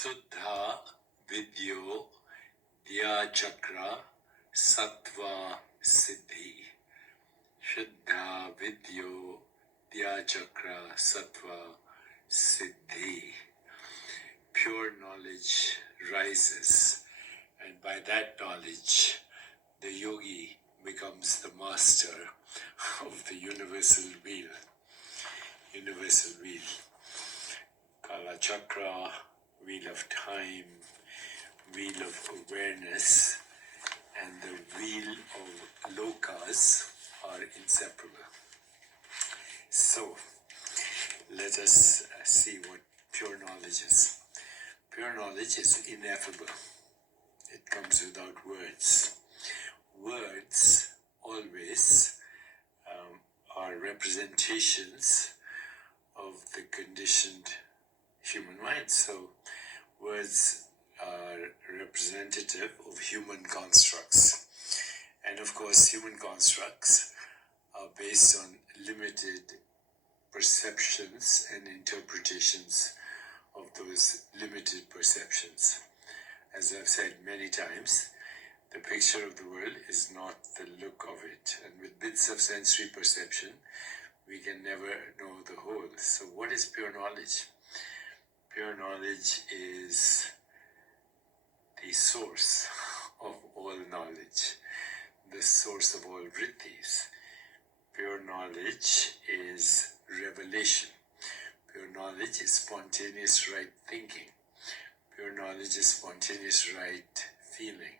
Suddha Vidyo Dhya Chakra Sattva Siddhi. Shuddha Vidyo Dhya Chakra Sattva Siddhi. Pure knowledge rises, and by that knowledge, the yogi becomes the master of the universal wheel. Universal wheel. Kala Chakra, wheel of time, wheel of awareness, and the wheel of lokas are inseparable. So, let us see what pure knowledge is. Pure knowledge is ineffable. It comes without words. Words always are representations of the conditioned human mind. So words are representative of human constructs. And of course, human constructs are based on limited perceptions and interpretations of those limited perceptions. As I've said many times, the picture of the world is not the look of it. And with bits of sensory perception, we can never know the whole. So what is pure knowledge? Pure knowledge is the source of all knowledge, the source of all vrittis. Pure knowledge is revelation. Pure knowledge is spontaneous right thinking. Pure knowledge is spontaneous right feeling.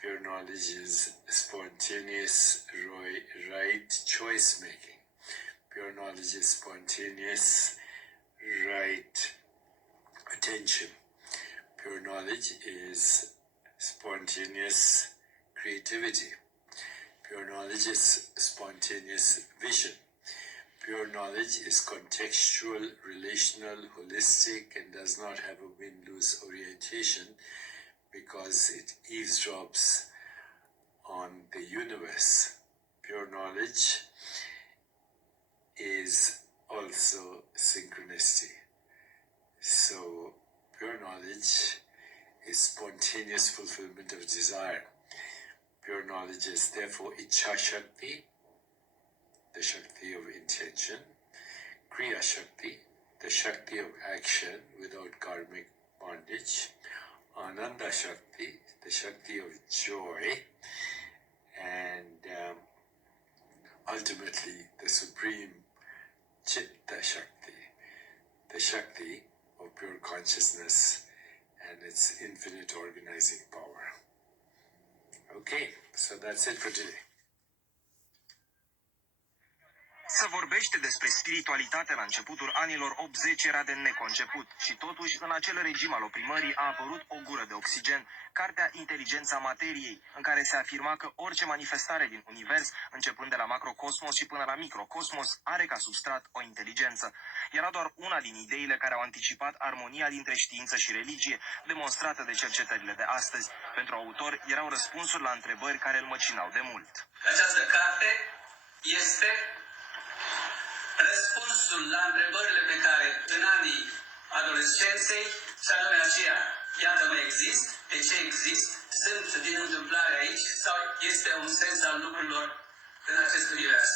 Pure knowledge is spontaneous right choice making. Pure knowledge is spontaneous right attention. Pure knowledge is spontaneous creativity. Pure knowledge is spontaneous vision. Pure knowledge is contextual, relational, holistic, and does not have a win-lose orientation because it eavesdrops on the universe. Pure knowledge is also synchronicity. So, pure knowledge is spontaneous fulfillment of desire. Pure knowledge is therefore Ichha Shakti, the Shakti of intention, Kriya Shakti, the Shakti of action without karmic bondage, Ananda Shakti, the Shakti of joy, and ultimately the supreme Chitta Shakti, the Shakti of pure consciousness and its infinite organizing power. Okay, so that's it for today. Să vorbește despre spiritualitate la începutul anilor 80 era de neconceput și totuși în acel regim al oprimării a apărut O gură de oxigen, cartea Inteligența materiei, în care se afirma că orice manifestare din univers, începând de la macrocosmos și până la microcosmos, are ca substrat o inteligență. Era doar una din ideile care au anticipat armonia dintre știință și religie, demonstrată de cercetările de astăzi. Pentru autor erau răspunsuri la întrebări care îl măcinau de mult. Această carte este răspunsul la întrebările pe care în anii adolescenței, și anume aceea, iată mă exist, de ce exist, sunt din întâmplare aici sau este un sens al lucrurilor în acest univers.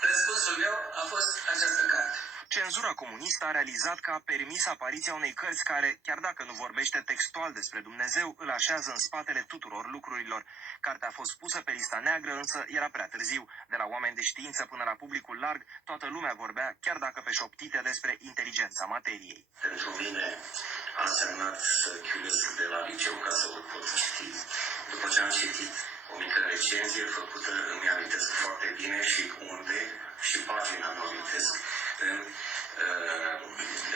Răspunsul meu a fost această carte. Cenzura comunistă a realizat că a permis apariția unei cărți care, chiar dacă nu vorbește textual despre Dumnezeu, îl așează în spatele tuturor lucrurilor. Cartea a fost pusă pe lista neagră, însă era prea târziu. De la oameni de știință până la publicul larg, toată lumea vorbea, chiar dacă pe șoptite, despre inteligența materiei. Pentru mine a însemnat să chiulesc de la liceu ca să o pot citi. După ce am citit o mică recenzie făcută, îmi amintesc foarte bine și unde și pagina mă amintesc, în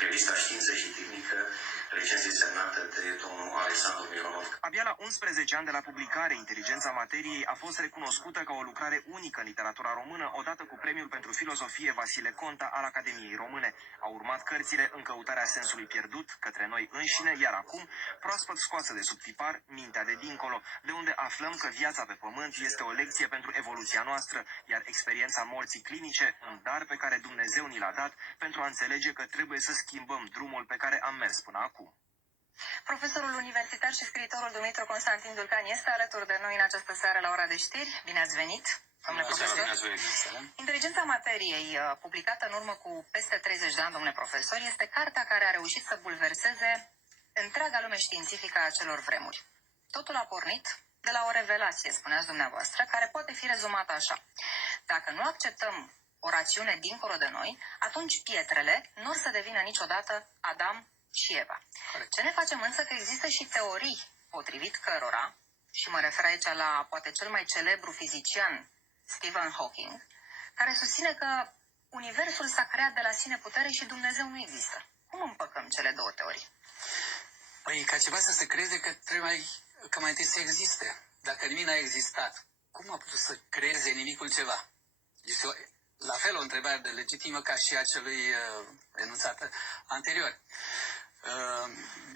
revista Știință și Tehnică, recenzie semnată de domnul Alexandru Mironov. Abia la 11 ani de la publicare, Inteligența materiei a fost recunoscută ca o lucrare unică în literatura română, odată cu premiul pentru filozofie Vasile Conta al Academiei Române. Au urmat cărțile În căutarea sensului pierdut, Către noi înșine, iar acum, proaspăt scoasă de sub tipar, Mintea de dincolo, de unde aflăm că viața pe pământ este o lecție pentru evoluția noastră, iar experiența morții clinice, un dar pe care Dumnezeu ni l-a dat pentru a înțelege că trebuie să schimbăm drumul pe care am mers până acum. Profesorul universitar și scriitorul Dumitru Constantin Dulcan este alături de noi în această seară la ora de știri. Bine ați venit, domnule profesor. Inteligența materiei, publicată în urmă cu peste 30 de ani, domnule profesor, este cartea care a reușit să bulverseze întreaga lume științifică a acelor vremuri. Totul a pornit de la o revelație, spuneați dumneavoastră, care poate fi rezumată așa. Dacă nu acceptăm o rațiune dincolo de noi, atunci pietrele nu o să devină niciodată Adam și Eva. Ce ne facem însă că există și teorii potrivit cărora, și mă refer aici la poate cel mai celebru fizician Stephen Hawking, care susține că universul s-a creat de la sine putere și Dumnezeu nu există. Cum împăcăm cele două teorii? Păi, ca ceva să se creze că trebuie mai întâi să existe. Dacă nimic n-a existat, cum a putut să creeze nimicul ceva? Este la fel o întrebare de legitimă ca și a celui enunțat anterior.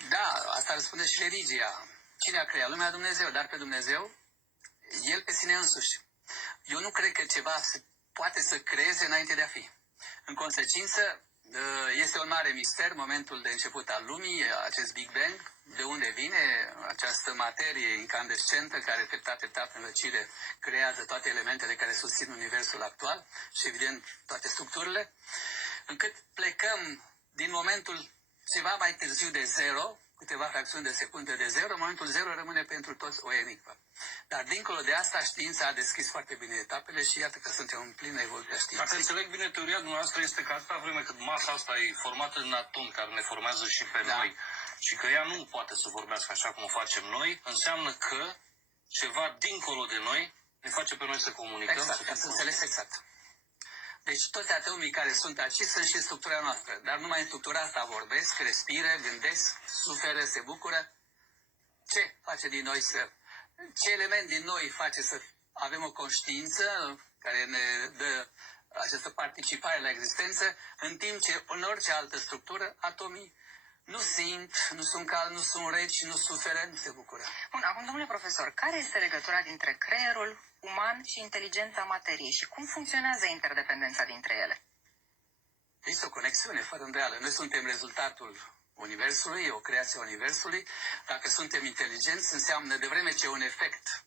Da, asta răspunde și religia. Cine a creat lumea? Dumnezeu, dar pe Dumnezeu, El pe sine însuși. Eu nu cred că ceva poate să creeze înainte de a fi. În consecință, este un mare mister momentul de început al lumii, acest Big Bang, de unde vine această materie incandescentă care treptat în răcire creează toate elementele care susțin universul actual și evident toate structurile, încât plecăm din momentul ceva mai târziu de zero, câteva fracțiuni de secunde de zero, momentul zero rămâne pentru toți o enigmă. Dar dincolo de asta, știința a deschis foarte bine etapele și iată că suntem în plină evoluție a științei. Dacă înțeleg bine teoria dumneavoastră, este că atâta vreme cât masa asta e formată din atomi care ne formează și pe noi și că ea nu poate să vorbească așa cum o facem noi, înseamnă că ceva dincolo de noi ne face pe noi să comunicăm. Exact, ca să înțeles exact. Deci toți atomii care sunt aici sunt și în structura noastră, dar numai în structura asta vorbesc, respiră, gândesc, suferă, se bucură. Ce face din noi ce element din noi face să avem o conștiință care ne dă această participare la existență, în timp ce în orice altă structură atomii nu simt, nu sunt calmi, nu sunt reci, nu suferă, nu se bucură. Bun, acum, domnule profesor, care este legătura dintre creierul uman și inteligența materiei și cum funcționează interdependența dintre ele? Este o conexiune fără îndoială. Noi suntem rezultatul Universului, o creație a Universului. Dacă suntem inteligenți, înseamnă de vreme ce un efect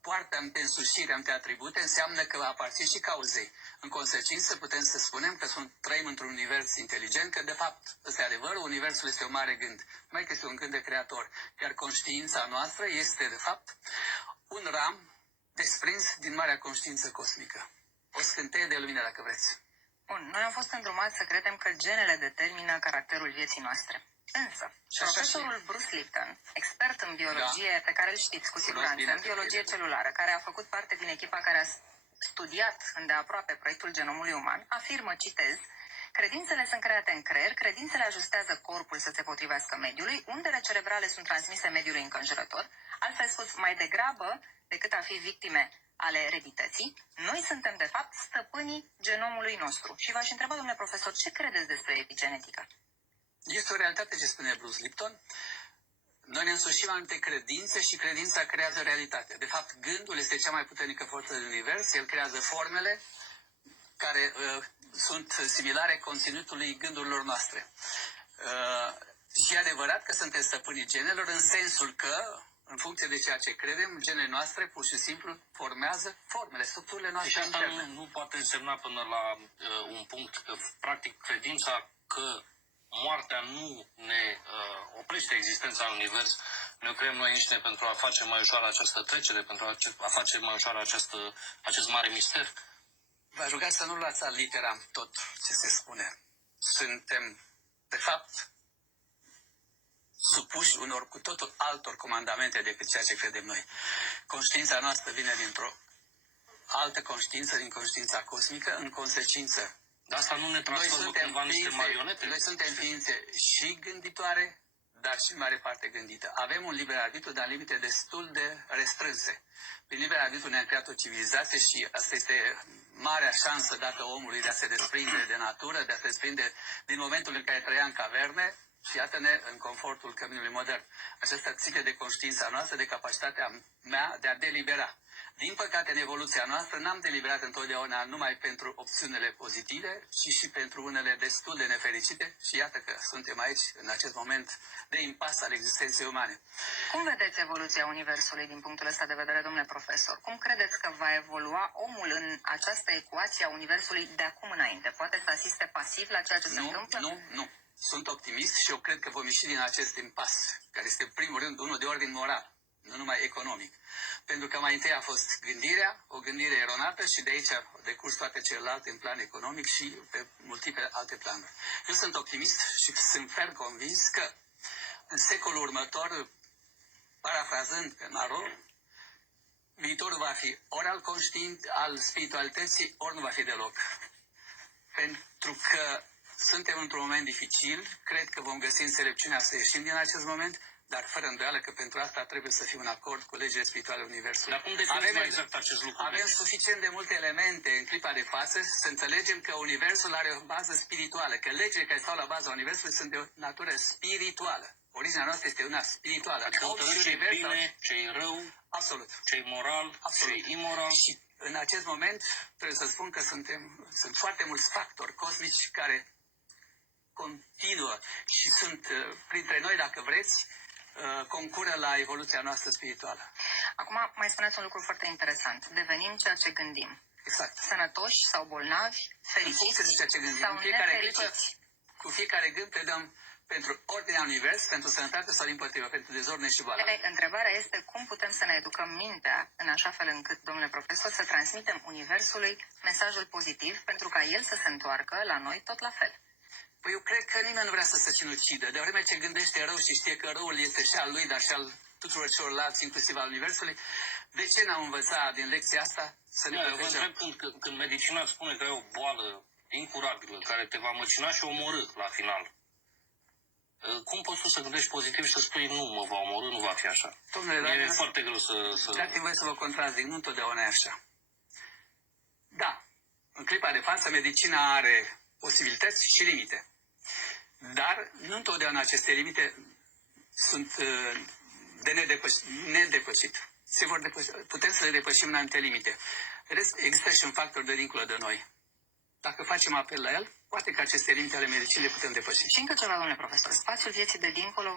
poartă ante însușire, ante atribute, înseamnă că aparțin și cauzei. În consecință, putem să spunem că trăim într-un univers inteligent, că de fapt, ăsta e adevărul, universul este un mare gând, mai că este un gând de creator. Iar conștiința noastră este, de fapt, un ram desprins din marea conștiință cosmică. O scânteie de lumină, dacă vreți. Bun, noi am fost îndrumați să credem că genele determină caracterul vieții noastre. Însă, profesorul Bruce Lipton, expert în biologie, pe care îl știți cu siguranță, în biologie celulară, care a făcut parte din echipa care a studiat îndeaproape proiectul genomului uman, afirmă, citez, credințele sunt create în creier, credințele ajustează corpul să se potrivească mediului, undele cerebrale sunt transmise mediului înconjurător, altfel spus, mai degrabă decât a fi victime ale eredității, noi suntem, de fapt, stăpânii genomului nostru. Și v-aș întreba, domnule profesor, ce credeți despre epigenetica? Este o realitate ce spune Bruce Lipton. Noi ne însușim anumite credințe și credința creează realitatea. De fapt, gândul este cea mai puternică forță din univers. El creează formele care sunt similare conținutului gândurilor noastre. Și e adevărat că suntem stăpânii genelor în sensul că, în funcție de ceea ce credem, genele noastre pur și simplu formează formele, structurile noastre. Și asta nu poate însemna până la un punct că, practic, credința că moartea nu ne oprește existența în univers, ne creăm noi înșine pentru a face mai ușoară această trecere, pentru a face mai ușoară acest mare mister? V-aș ruga să nu luați ad literam tot ce se spune. Suntem, de fapt, supuși unor cu totul altor comandamente decât ceea ce credem noi. Conștiința noastră vine dintr-o altă conștiință, din conștiința cosmică, în consecință. Dar asta nu ne transformă cumva niște marionete? Noi suntem ființe și gânditoare, dar și în mare parte gândită. Avem un liber arbitru, dar limite destul de restrânse. Prin liber arbitru ne-am creat o civilizație și asta este marea șansă dată omului de a se desprinde de natură, de a se desprinde din momentul în care trăia în caverne și iată-ne în confortul căminului modern. Aceasta ține de conștiința noastră, de capacitatea mea de a delibera. Din păcate, în evoluția noastră n-am deliberat întotdeauna numai pentru opțiunile pozitive, ci și pentru unele destul de nefericite și iată că suntem aici în acest moment de impas al existenței umane. Cum vedeți evoluția Universului din punctul ăsta de vedere, domnule profesor? Cum credeți că va evolua omul în această ecuație a Universului de acum înainte? Poate să asiste pasiv la ceea ce se întâmplă? Nu. Sunt optimist și eu cred că vom ieși din acest impas, care este în primul rând unul de ordin moral, nu numai economic. Pentru că mai întâi a fost gândirea, o gândire eronată și de aici a decurs toate celelalte în plan economic și pe multiple alte planuri. Eu sunt optimist și sunt ferm convins că în secolul următor, parafrazând pe Maro, viitorul va fi ori al spiritualității, ori nu va fi deloc. Pentru că suntem într-un moment dificil, cred că vom găsi înțelepciunea să ieșim din acest moment, dar fără îndoială că pentru asta trebuie să fie un acord cu legile spirituale Universului. Dar cum definiți mai exact acest lucru? Avem suficient de multe elemente în clipa de față să înțelegem că Universul are o bază spirituală, că legile care stau la baza Universului sunt de o natură spirituală. Originea noastră este una spirituală. Adică ce-i bine, ce-i rău, absolut. Ce-i moral, ce-i imoral. Și în acest moment trebuie să spun că sunt foarte mulți factori cosmici care continuă și sunt printre noi, dacă vreți, concură la evoluția noastră spirituală. Acum mai spuneți un lucru foarte interesant. Devenim ceea ce gândim. Exact. Sănătoși sau bolnavi, fericiți ceea ce gândim. sau nefericiți. Cu fiecare gând predăm pentru ordinea univers, pentru sănătate sau dimpotrivă, pentru dezordine și boală. Întrebarea este cum putem să ne educăm mintea în așa fel încât, domnule profesor, să transmitem Universului mesajul pozitiv pentru ca el să se întoarcă la noi tot la fel. Păi eu cred că nimeni nu vrea să se sinucidă. De vreme ce gândește rău și știe că răul este și al lui, dar și al tuturor celorlalți, inclusiv al Universului, de ce n-am învățat din lecția asta să ne protejăm? Când medicina spune că e o boală incurabilă, care te va măcina și omorâ la final, cum poți tu să gândești pozitiv și să spui nu mă va omorâ, nu va fi așa? Domnule, e foarte greu să... Dați-mi voie să vă contrazic, nu întotdeauna e așa. Da, în clipa de față, medicina are posibilități și limite. Dar nu întotdeauna aceste limite sunt de nedepășit. Putem să le depășim în anumite limite. Există și un factor de dincolo de noi. Dacă facem apel la el, poate că aceste limite ale medicinii le putem depăși. Și încă ceva, domnule profesor. Spațiul vieții de dincolo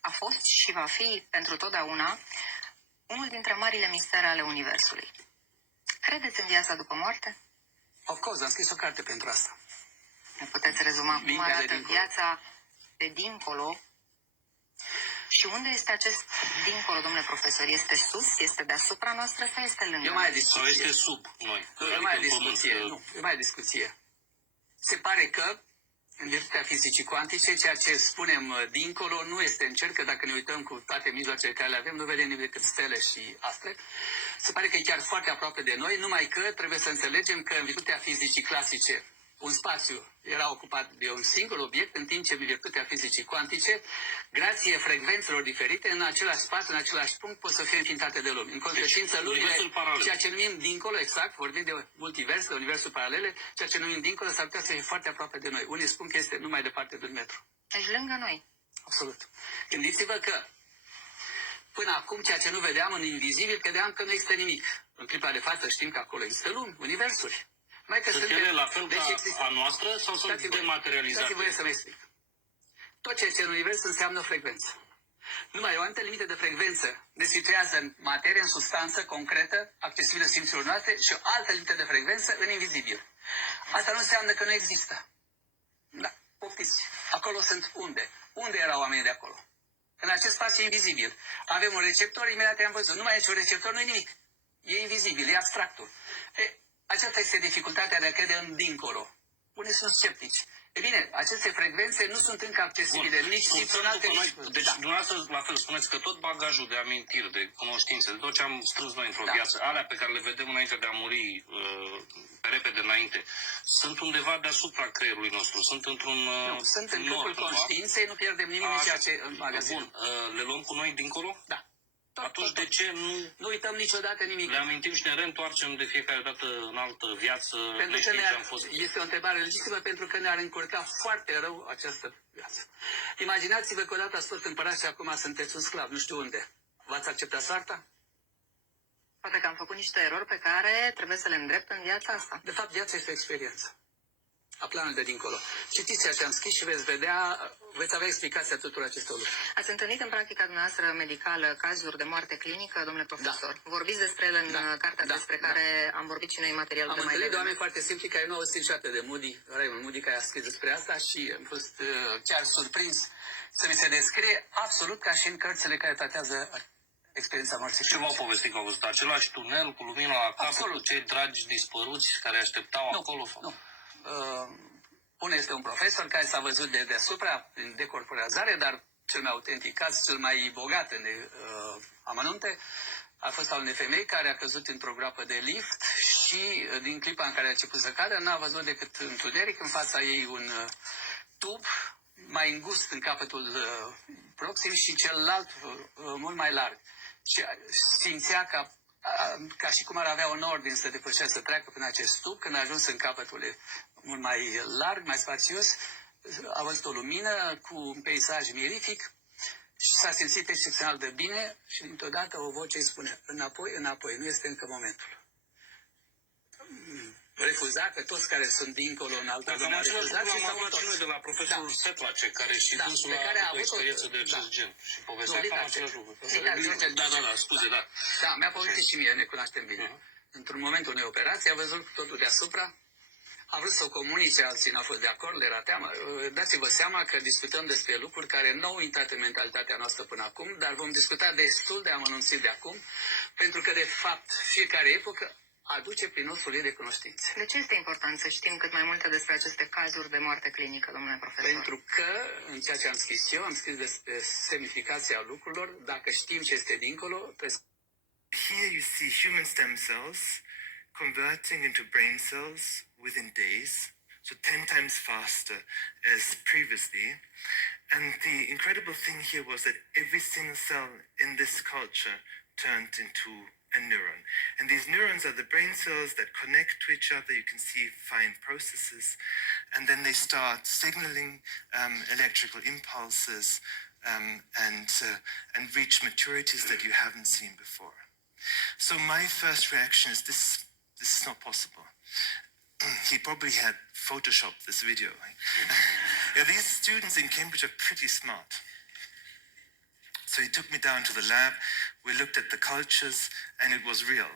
a fost și va fi pentru totdeauna unul dintre marile mistere ale Universului. Credeți în viața după moarte? Of course, am scris o carte pentru asta. Ne puteți rezuma cum arată viața de dincolo? Și unde este acest dincolo, domnule profesor? Este sus? Este deasupra noastră sau este lângă? Eu mai ai discuție. Sau este sub noi? Eu mai ai discuție. Se pare că, în virtutea fizicii cuantice, ceea ce spunem dincolo nu este în cer, că dacă ne uităm cu toate mijloacele care le avem, nu vedem nimic decât stele și astre. Se pare că e chiar foarte aproape de noi, numai că trebuie să înțelegem că în virtutea fizicii clasice, un spațiu era ocupat de un singur obiect, în timp ce în virtutea fizicii cuantice, grație frecvențelor diferite, în același spațiu, în același punct, pot să fie înființate de lumi. În consecință, lumile, ceea ce numim dincolo, exact, vorbim de multivers, de universuri paralele, ceea ce numim dincolo s-ar putea să fie foarte aproape de noi. Unii spun că este numai departe de un metru. Deci lângă noi. Absolut. Gândiți-vă că până acum, ceea ce nu vedeam în invizibil, credeam că nu există nimic. În clipa de față știm că acolo există lumi, universuri. Mai că sunt ele la fel ca a noastră sau sunt dematerializate? Dați-mi voie să vă explic. Tot ceea ce în univers înseamnă o frecvență. Numai o anumită limită de frecvență ne situează în materie, în substanță concretă, accesibilă simțurilor noastre, și o altă limită de frecvență în invizibil. Asta nu înseamnă că nu există. Da, poftiți. Acolo sunt unde? Unde erau oamenii de acolo? În acest spațiu invizibil. Avem un receptor, imediat i-am văzut. Nu mai e niciun receptor, nu e nimic. E invizibil, e abstractul. Aceasta este dificultatea de a crede în dincolo. Unii sunt sceptici. E bine, aceste frecvențe nu sunt încă accesibile, nici simționate, nici... Deci, dumneavoastră, la fel, spuneți că tot bagajul de amintiri, de cunoștințe, de tot ce am strâns noi într-o viață, alea pe care le vedem înainte de a muri, pe repede înainte, sunt undeva deasupra creierului nostru, sunt într-un... sunt în câmpul conștiinței, nu pierdem nimic din ceea ce în magazin. Bun, le luăm cu noi dincolo? Da. Atunci de ce nu uităm niciodată nimic? Le amintim și ne reîntoarcem de fiecare dată în altă viață? Pentru că este o întrebare legitimă, pentru că ne-ar încurca foarte rău această viață. Imaginați-vă că odată ați fost împărat și acum sunteți un sclav, nu știu unde. V-ați acceptat soarta? Poate că am făcut niște erori pe care trebuie să le îndrept în viața asta. De fapt, viața este o experiență. A planului de dincolo. Citiți ceea ce am scris și veți avea explicația tuturor acestor lucruri. Ați întâlnit în practica dumneavoastră medicală cazuri de moarte clinică, domnule profesor? Da. Vorbiți despre ele în cartea despre care am vorbit și noi în materialul am de mai întâlnit devreme. oameni foarte simpli care nu au auzit niciodată de Raymond Moody, care a scris despre asta și am fost chiar surprins să mi se descrie absolut ca și în cărțile care tratează experiența morții. Ce v-au povestit că au văzut? Același tunel cu lumina la cap, cu cei dragi dispăruți care așteptau acolo? Nu. Unul este un profesor care s-a văzut de deasupra, în decorporizare, dar cel mai autentic caz, cel mai bogat în amănunte, a fost al unei femei care a căzut într-o groapă de lift și din clipa în care a început să cadă, n-a văzut decât întuneric, în fața ei un tub mai îngust în capătul proxim și celălalt mult mai larg. Și simțea ca și cum ar avea un ordin să depășească, să treacă prin acest tub. Când a ajuns în capătul mult mai larg, mai spațios, a văzut o lumină cu un peisaj mirific și s-a simțit excepțional de bine și dintr-o dată o voce îi spune: înapoi, înapoi, nu este încă momentul. Refuza, că toți care sunt dincolo în altă lume au refuzat și s-au întors. Noi de la profesorul Setlace, care și dânsul a avut experiență de acest gen. Și povestea cam același lucru. Da, scuze, da. Da, mi-a povestit și mie, ne cunoaștem bine. Într-un moment unei operații a văzut totul deasupra, a vrut să o comunice, alții n-au fost de acord, le era teamă. Dați-vă seama că discutăm despre lucruri care nu au intrat în mentalitatea noastră până acum, dar vom discuta destul de amănunțit de acum, pentru că, de fapt, fiecare epocă aduce prin nostru ei de cunoștințe. De ce este important să știm cât mai multe despre aceste cazuri de moarte clinică, domnule profesor? Pentru că, în ceea ce am scris eu, am scris despre semnificația lucrurilor. Dacă știm ce este dincolo, Here you see human stem cells converting into brain cells within days, so 10 times faster as previously. And the incredible thing here was that every single cell in this culture turned into a neuron. And these neurons are the brain cells that connect to each other. You can see fine processes. And then they start signaling electrical impulses and reach maturities that you haven't seen before. So my first reaction is this is not possible. He probably had photoshopped this video. Yeah, these students in Cambridge are pretty smart. So he took me down to the lab, we looked at the cultures, and it was real.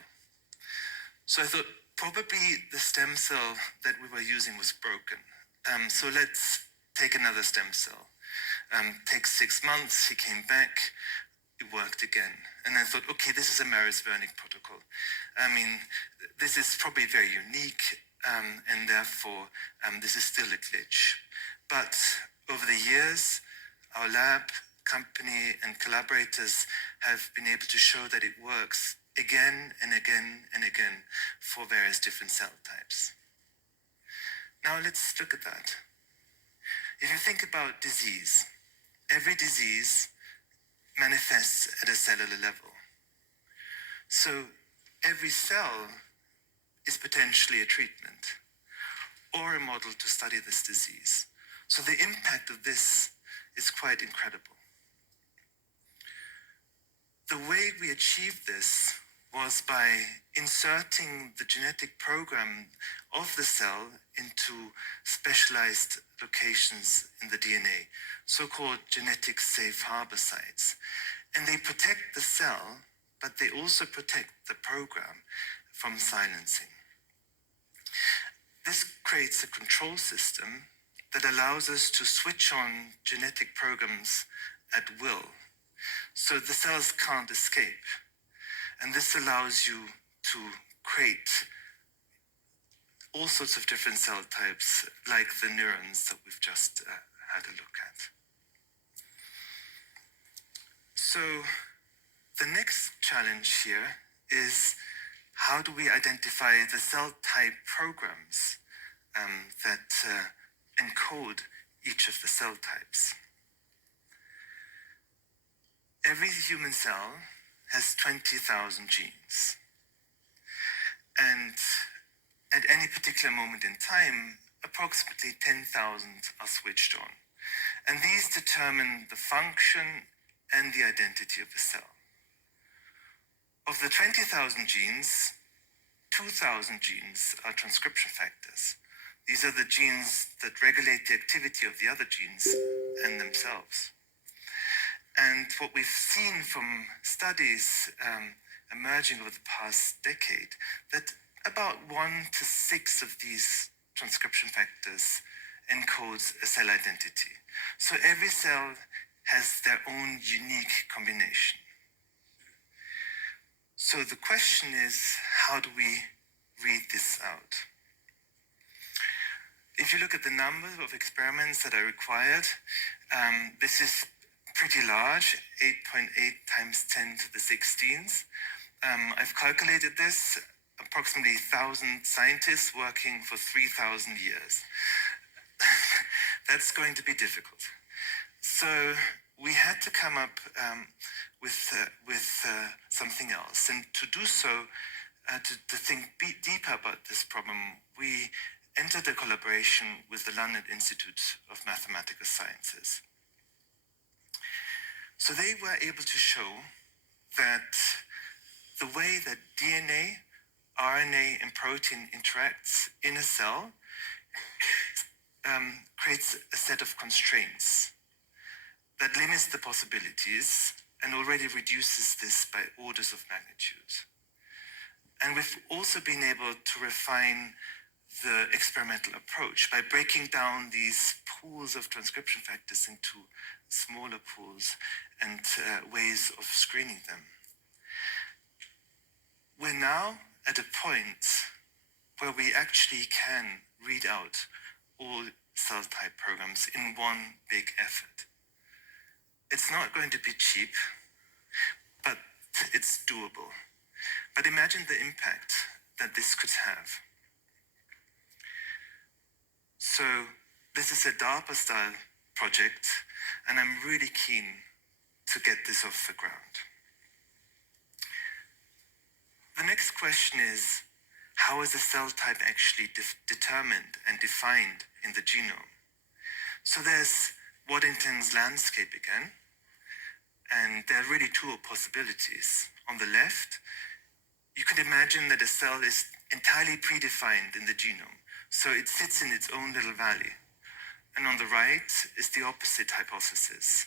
So I thought, probably the stem cell that we were using was broken. So let's take another stem cell. Takes 6 months, he came back, it worked again. And I thought, okay, this is a Maris-Wernick protocol. I mean, this is probably very unique, and therefore this is still a glitch. But over the years, our lab, company and collaborators have been able to show that it works again and again and again for various different cell types. Now let's look at that. If you think about disease, every disease manifests at a cellular level. So every cell is potentially a treatment or a model to study this disease. So the impact of this is quite incredible. The way we achieved this was by inserting the genetic program of the cell into specialized locations in the DNA, so-called genetic safe harbor sites. And they protect the cell, but they also protect the program from silencing. This creates a control system that allows us to switch on genetic programs at will. So the cells can't escape. And this allows you to create all sorts of different cell types, like the neurons that we've just had a look at. So the next challenge here is, how do we identify the cell type programs that encode each of the cell types? Every human cell has 20,000 genes. And at any particular moment in time, approximately 10,000 are switched on. And these determine the function and the identity of the cell. Of the 20,000 genes, 2,000 genes are transcription factors. These are the genes that regulate the activity of the other genes and themselves. And what we've seen from studies emerging over the past decade, that about 1 to 6 of these transcription factors encodes a cell identity. So every cell has their own unique combination. So the question is, how do we read this out? If you look at the number of experiments that are required, this is pretty large, 8.8 times 10 to the 16th. I've calculated this, approximately 1,000 scientists working for 3,000 years. That's going to be difficult. So we had to come up with something else. And to do so, to think deeper about this problem, we entered a collaboration with the London Institute of Mathematical Sciences. So they were able to show that the way that DNA, RNA, and protein interacts in a cell creates a set of constraints that limits the possibilities and already reduces this by orders of magnitude. And we've also been able to refine the experimental approach by breaking down these pools of transcription factors into smaller pools and ways of screening them. We're now at a point where we actually can read out all cell type programs in one big effort. It's not going to be cheap, but it's doable. But imagine the impact that this could have. So this is a DARPA-style project, and I'm really keen to get this off the ground. The next question is, how is a cell type actually determined and defined in the genome? So there's Waddington's landscape again, and there are really two possibilities. On the left, you could imagine that a cell is entirely predefined in the genome, so it sits in its own little valley. And on the right is the opposite hypothesis.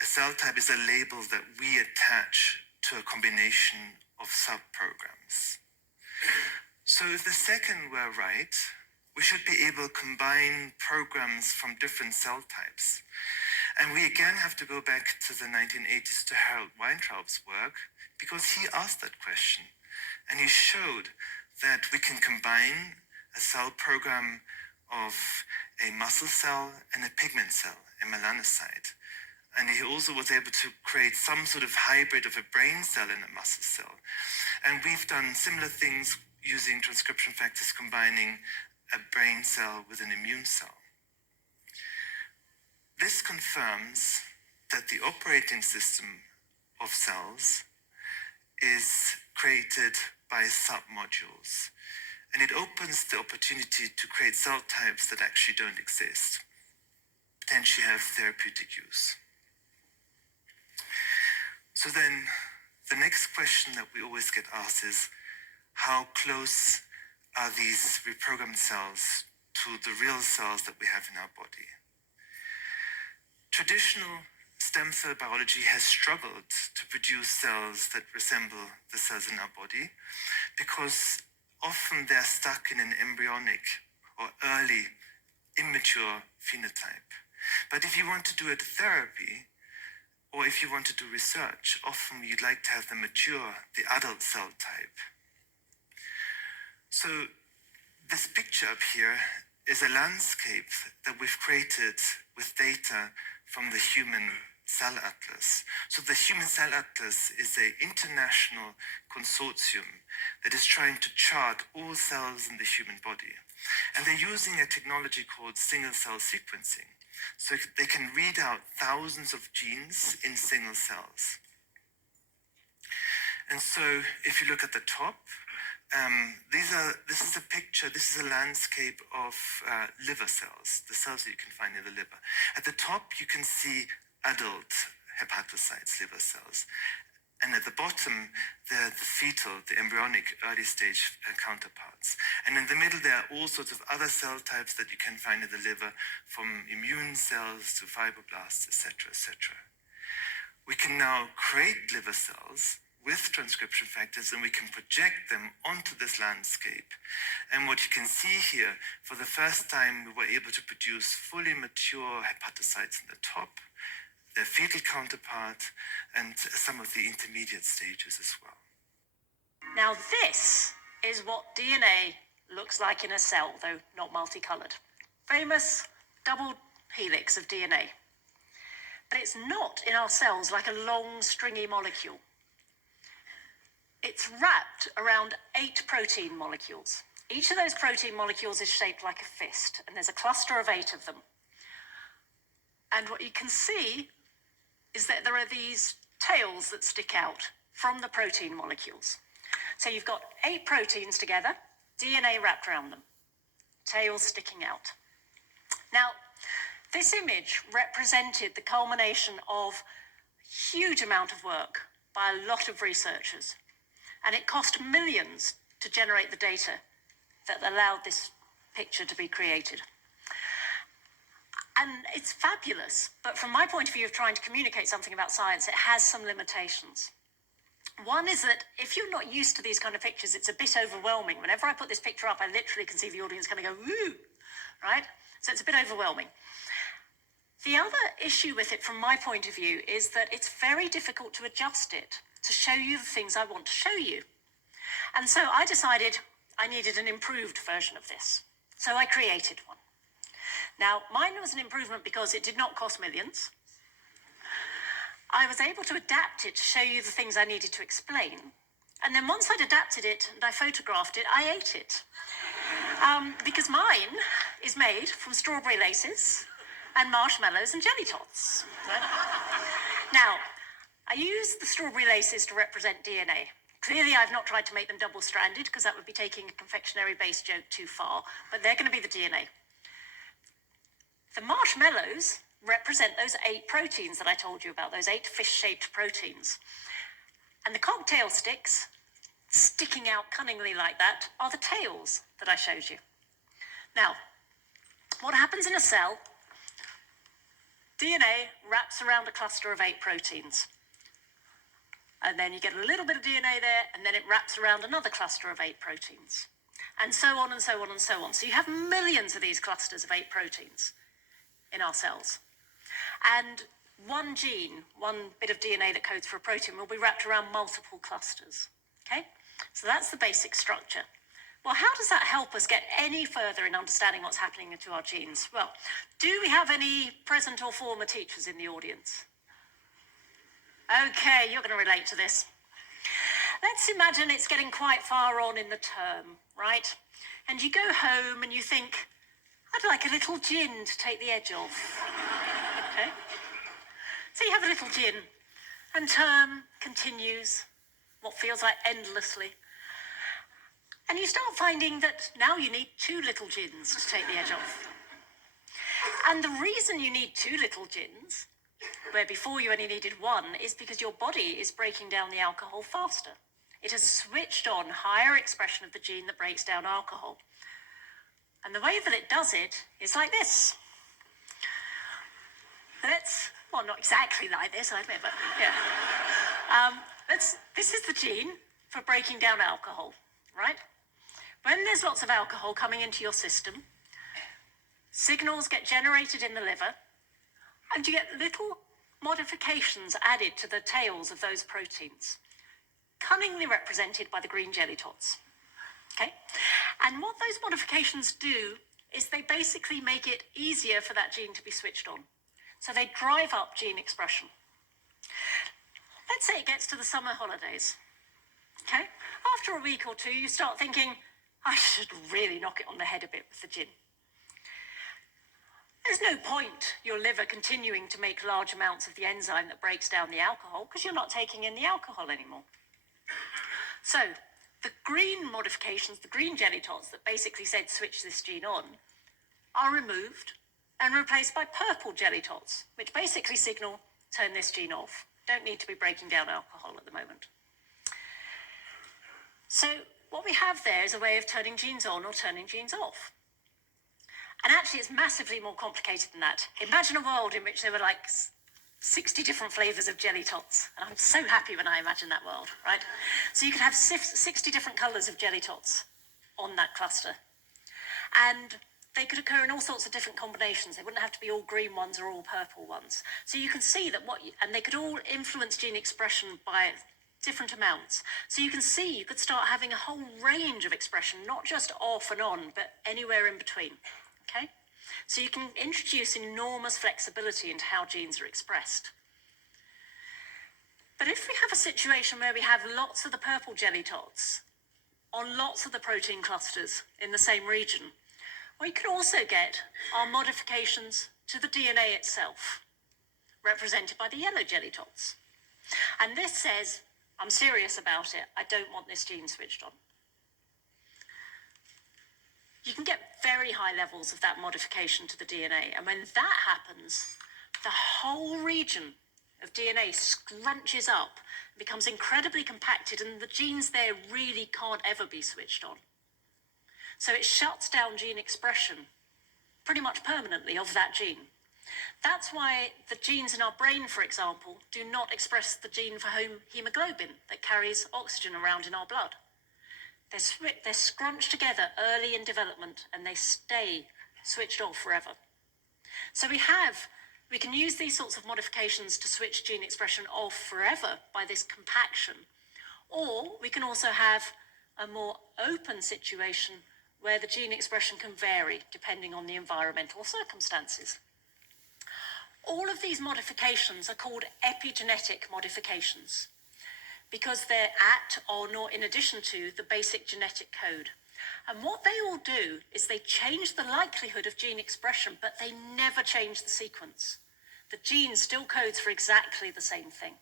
A cell type is a label that we attach to a combination of subprograms. So if the second were right, we should be able to combine programs from different cell types. And we again have to go back to the 1980s to Harold Weintraub's work, because he asked that question. And he showed that we can combine a cell program of a muscle cell and a pigment cell, a melanocyte. And he also was able to create some sort of hybrid of a brain cell and a muscle cell. And we've done similar things using transcription factors, combining a brain cell with an immune cell. This confirms that the operating system of cells is created by submodules. And it opens the opportunity to create cell types that actually don't exist, potentially have therapeutic use. So then, the next question that we always get asked is, how close are these reprogrammed cells to the real cells that we have in our body? Traditional stem cell biology has struggled to produce cells that resemble the cells in our body because often they're stuck in an embryonic or early immature phenotype. But if you want to do a therapy, or if you want to do research, often you'd like to have the mature, the adult cell type. So this picture up here is a landscape that we've created with data from the Human Cell Atlas. So the Human Cell Atlas is an international consortium that is trying to chart all cells in the human body. And they're using a technology called single cell sequencing. So they can read out thousands of genes in single cells. And so if you look at the top, this is a picture, this is a landscape of liver cells, the cells that you can find in the liver. At the top, you can see adult hepatocytes, liver cells. And at the bottom, they're the fetal, the embryonic early stage counterparts. And in the middle, there are all sorts of other cell types that you can find in the liver, from immune cells to fibroblasts, etc., etc. We can now create liver cells with transcription factors, and we can project them onto this landscape. And what you can see here, for the first time, we were able to produce fully mature hepatocytes in the top, their fetal counterpart, and some of the intermediate stages as well. Now this is what DNA looks like in a cell, though not multicolored. Famous double helix of DNA. But it's not in our cells like a long stringy molecule. It's wrapped around 8 protein molecules. Each of those protein molecules is shaped like a fist, and there's a cluster of 8 of them. And what you can see is that there are these tails that stick out from the protein molecules. So you've got 8 proteins together, DNA wrapped around them, tails sticking out. Now, this image represented the culmination of a huge amount of work by a lot of researchers, and it cost millions to generate the data that allowed this picture to be created. And it's fabulous, but from my point of view of trying to communicate something about science, it has some limitations. One is that if you're not used to these kind of pictures, it's a bit overwhelming. Whenever I put this picture up, I literally can see the audience kind of go, woo, right? So it's a bit overwhelming. The other issue with it, from my point of view, is that it's very difficult to adjust it to show you the things I want to show you. And so I decided I needed an improved version of this. So I created one. Now, mine was an improvement because it did not cost millions. I was able to adapt it to show you the things I needed to explain. And then once I'd adapted it and I photographed it, I ate it. Because mine is made from strawberry laces and marshmallows and jelly tots. Now, I used the strawberry laces to represent DNA. Clearly, I've not tried to make them double-stranded because that would be taking a confectionery-based joke too far, but they're going to be the DNA. The marshmallows represent those 8 proteins that I told you about, those 8 fish-shaped proteins. And the cocktail sticks, sticking out cunningly like that, are the tails that I showed you. Now, what happens in a cell? DNA wraps around a cluster of 8 proteins. And then you get a little bit of DNA there, and then it wraps around another cluster of 8 proteins. And so on and so on and so on. So you have millions of these clusters of 8 proteins in our cells. And one gene, one bit of DNA that codes for a protein, will be wrapped around multiple clusters. Okay? So that's the basic structure. Well, how does that help us get any further in understanding what's happening to our genes? Well, do we have any present or former teachers in the audience? Okay, you're going to relate to this. Let's imagine it's getting quite far on in the term, right? And you go home and you think, I'd like a little gin to take the edge off. Okay? So you have a little gin, and term continues, what feels like endlessly. And you start finding that now you need 2 little gins to take the edge off. And the reason you need 2 little gins, where before you only needed 1, is because your body is breaking down the alcohol faster. It has switched on higher expression of the gene that breaks down alcohol. And the way that it does it is like this. Well, not exactly like this, I admit, but yeah. This is the gene for breaking down alcohol, right? When there's lots of alcohol coming into your system, signals get generated in the liver, and you get little modifications added to the tails of those proteins, cunningly represented by the green jelly tots. Okay? And what those modifications do is they basically make it easier for that gene to be switched on. So they drive up gene expression. Let's say it gets to the summer holidays. Okay? After a week or 2, you start thinking, I should really knock it on the head a bit with the gin. There's no point your liver continuing to make large amounts of the enzyme that breaks down the alcohol because you're not taking in the alcohol anymore. So the green modifications, the green jelly tots that basically said switch this gene on, are removed and replaced by purple jelly tots, which basically signal turn this gene off. Don't need to be breaking down alcohol at the moment. So what we have there is a way of turning genes on or turning genes off. And actually, it's massively more complicated than that. Imagine a world in which there were like 60 different flavors of jelly tots. And I'm so happy when I imagine that world, right? So you could have 60 different colors of jelly tots on that cluster. And they could occur in all sorts of different combinations. They wouldn't have to be all green ones or all purple ones. So you can see that and they could all influence gene expression by different amounts. So you can see you could start having a whole range of expression, not just off and on, but anywhere in between. Okay? So you can introduce enormous flexibility into how genes are expressed. But if we have a situation where we have lots of the purple jelly tots on lots of the protein clusters in the same region, we can also get our modifications to the DNA itself, represented by the yellow jelly tots. And this says, I'm serious about it, I don't want this gene switched on. You can get very high levels of that modification to the DNA, and when that happens, the whole region of DNA scrunches up, becomes incredibly compacted, and the genes there really can't ever be switched on. So it shuts down gene expression pretty much permanently of that gene. That's why the genes in our brain, for example, do not express the gene for hemoglobin that carries oxygen around in our blood. They're scrunched together early in development, and they stay switched off forever. So we can use these sorts of modifications to switch gene expression off forever by this compaction. Or we can also have a more open situation where the gene expression can vary depending on the environmental circumstances. All of these modifications are called epigenetic modifications, because they're at, on, or in addition to the basic genetic code. And what they all do is they change the likelihood of gene expression, but they never change the sequence. The gene still codes for exactly the same thing.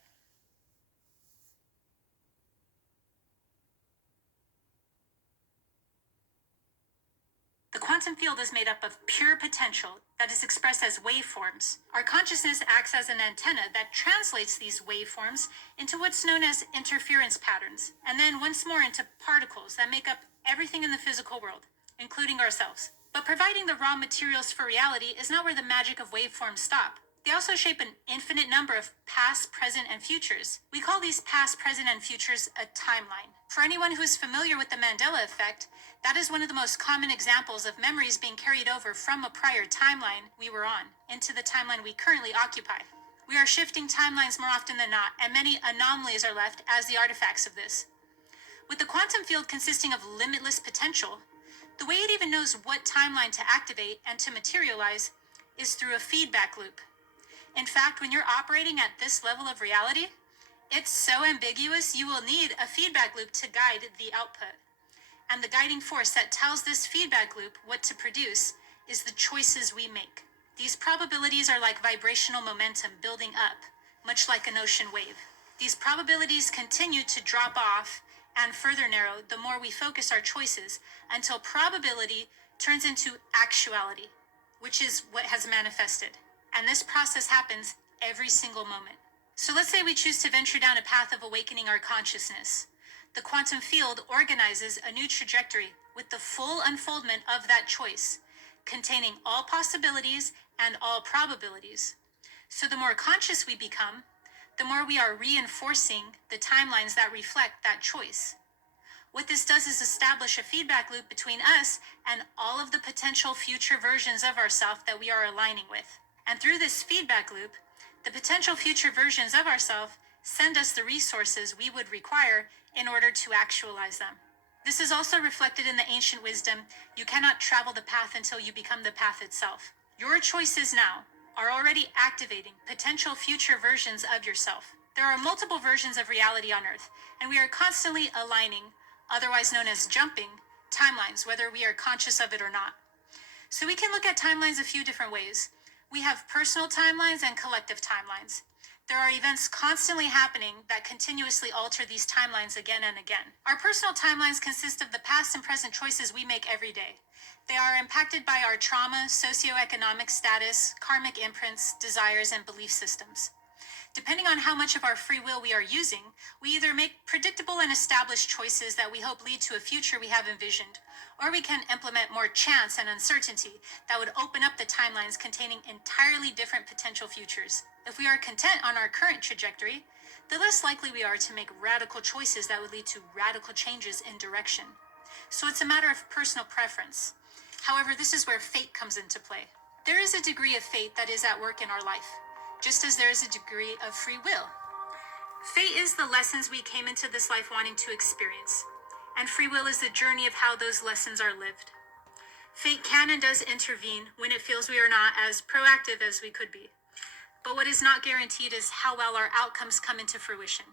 The quantum field is made up of pure potential that is expressed as waveforms. Our consciousness acts as an antenna that translates these waveforms into what's known as interference patterns, and then once more into particles that make up everything in the physical world, including ourselves. But providing the raw materials for reality is not where the magic of waveforms stop. They also shape an infinite number of past, present, and futures. We call these past, present, and futures a timeline. For anyone who is familiar with the Mandela effect, that is one of the most common examples of memories being carried over from a prior timeline we were on into the timeline we currently occupy. We are shifting timelines more often than not, and many anomalies are left as the artifacts of this. With the quantum field consisting of limitless potential, the way it even knows what timeline to activate and to materialize is through a feedback loop. In fact, when you're operating at this level of reality, it's so ambiguous you will need a feedback loop to guide the output. And the guiding force that tells this feedback loop what to produce is the choices we make. These probabilities are like vibrational momentum building up, much like an ocean wave. These probabilities continue to drop off and further narrow the more we focus our choices until probability turns into actuality, which is what has manifested. And this process happens every single moment. So let's say we choose to venture down a path of awakening our consciousness. The quantum field organizes a new trajectory with the full unfoldment of that choice, containing all possibilities and all probabilities. So the more conscious we become, the more we are reinforcing the timelines that reflect that choice. What this does is establish a feedback loop between us and all of the potential future versions of ourselves that we are aligning with. And through this feedback loop, the potential future versions of ourselves send us the resources we would require in order to actualize them. This is also reflected in the ancient wisdom, you cannot travel the path until you become the path itself. Your choices now are already activating potential future versions of yourself. There are multiple versions of reality on Earth, and we are constantly aligning, otherwise known as jumping, timelines, whether we are conscious of it or not. So we can look at timelines a few different ways. We have personal timelines and collective timelines. There are events constantly happening that continuously alter these timelines again and again. Our personal timelines consist of the past and present choices we make every day. They are impacted by our trauma, socioeconomic status, karmic imprints, desires, and belief systems. Depending on how much of our free will we are using, we either make predictable and established choices that we hope lead to a future we have envisioned, or we can implement more chance and uncertainty that would open up the timelines containing entirely different potential futures. If we are content on our current trajectory, the less likely we are to make radical choices that would lead to radical changes in direction. So it's a matter of personal preference. However, this is where fate comes into play. There is a degree of fate that is at work in our life, just as there is a degree of free will. Fate is the lessons we came into this life wanting to experience, and free will is the journey of how those lessons are lived. Fate can and does intervene when it feels we are not as proactive as we could be. But what is not guaranteed is how well our outcomes come into fruition.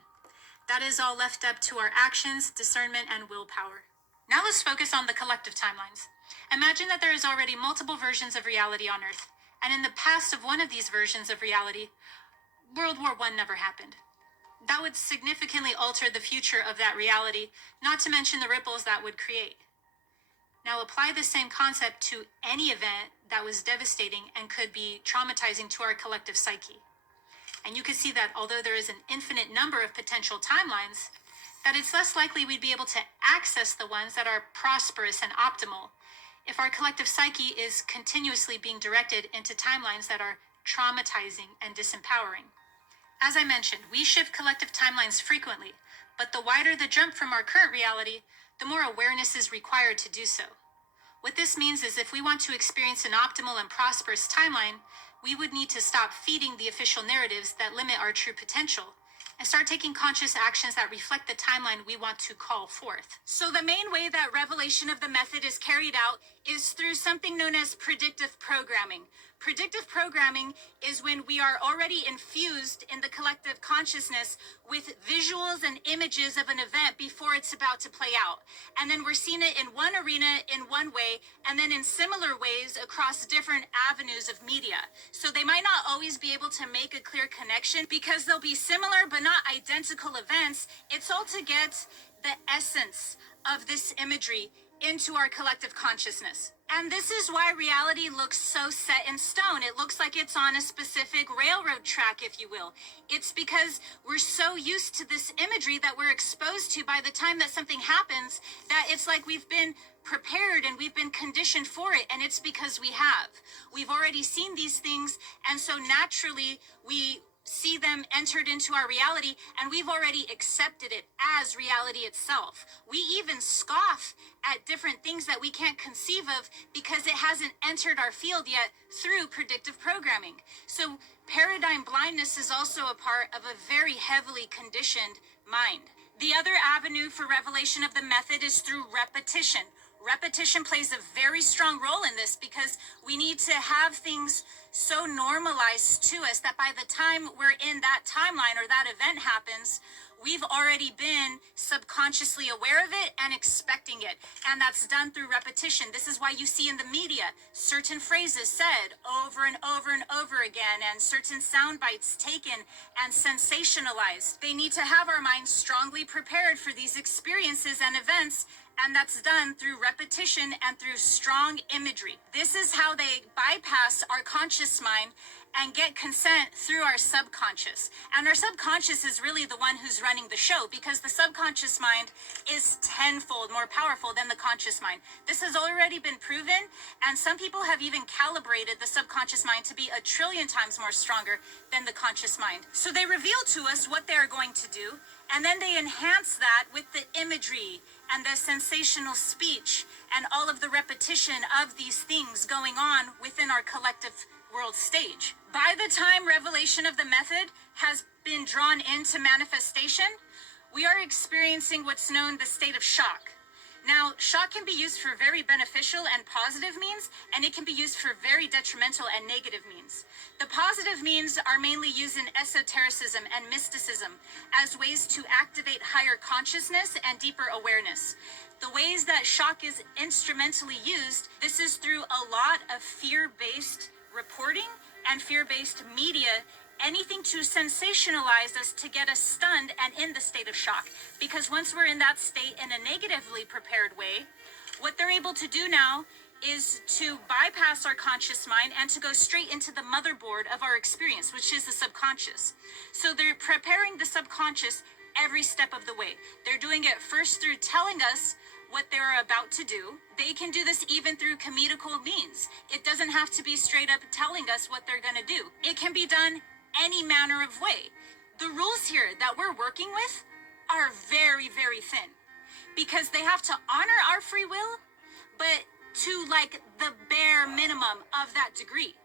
That is all left up to our actions, discernment, and willpower. Now let's focus on the collective timelines. Imagine that there is already multiple versions of reality on Earth, and in the past of one of these versions of reality, World War I never happened. That would significantly alter the future of that reality, not to mention the ripples that would create. Now apply the same concept to any event that was devastating and could be traumatizing to our collective psyche. And you can see that although there is an infinite number of potential timelines, that it's less likely we'd be able to access the ones that are prosperous and optimal if our collective psyche is continuously being directed into timelines that are traumatizing and disempowering. As I mentioned, we shift collective timelines frequently, but the wider the jump from our current reality, the more awareness is required to do so. What this means is if we want to experience an optimal and prosperous timeline, we would need to stop feeding the official narratives that limit our true potential and start taking conscious actions that reflect the timeline we want to call forth. So the main way that revelation of the method is carried out is through something known as predictive programming. Predictive programming is when we are already infused in the collective consciousness with visuals and images of an event before it's about to play out. And then we're seeing it in one arena in one way, and then in similar ways across different avenues of media. So they might not always be able to make a clear connection because they'll be similar but not identical events. It's all to get the essence of this imagery into our collective consciousness. And this is why reality looks so set in stone. It looks like it's on a specific railroad track, if you will. It's because we're so used to this imagery that we're exposed to by the time that something happens that it's like we've been prepared and we've been conditioned for it, and it's because we have. We've already seen these things, and so naturally we see them entered into our reality, and we've already accepted it as reality itself. We even scoff at different things that we can't conceive of because it hasn't entered our field yet through predictive programming. So paradigm blindness is also a part of a very heavily conditioned mind. The other avenue for revelation of the method is through repetition. Repetition plays a very strong role in this because we need to have things so normalized to us that by the time we're in that timeline or that event happens, we've already been subconsciously aware of it and expecting it. And that's done through repetition. This is why you see in the media certain phrases said over and over and over again, and certain sound bites taken and sensationalized. They need to have our minds strongly prepared for these experiences and events, and that's done through repetition and through strong imagery. This is how they bypass our conscious mind and get consent through our subconscious. And our subconscious is really the one who's running the show, because the subconscious mind is tenfold more powerful than the conscious mind. This has already been proven, and some people have even calibrated the subconscious mind to be 1 trillion times more stronger than the conscious mind. So they reveal to us what they're going to do, and then they enhance that with the imagery and the sensational speech and all of the repetition of these things going on within our collective world stage. By the time revelation of the method has been drawn into manifestation, we are experiencing what's known the state of shock. Now, shock can be used for very beneficial and positive means, and it can be used for very detrimental and negative means. The positive means are mainly used in esotericism and mysticism as ways to activate higher consciousness and deeper awareness. The ways that shock is instrumentally used, this is through a lot of fear-based reporting and fear-based media, anything to sensationalize us to get us stunned and in the state of shock. Because once we're in that state in a negatively prepared way, what they're able to do now is to bypass our conscious mind and to go straight into the motherboard of our experience, which is the subconscious. So they're preparing the subconscious every step of the way. They're doing it first through telling us what they're about to do. They can do this even through comedical means. It doesn't have to be straight up telling us what they're going to do. It can be done any manner of way. The rules here that we're working with are very, very thin because they have to honor our free will, but to like the bare minimum of that degree.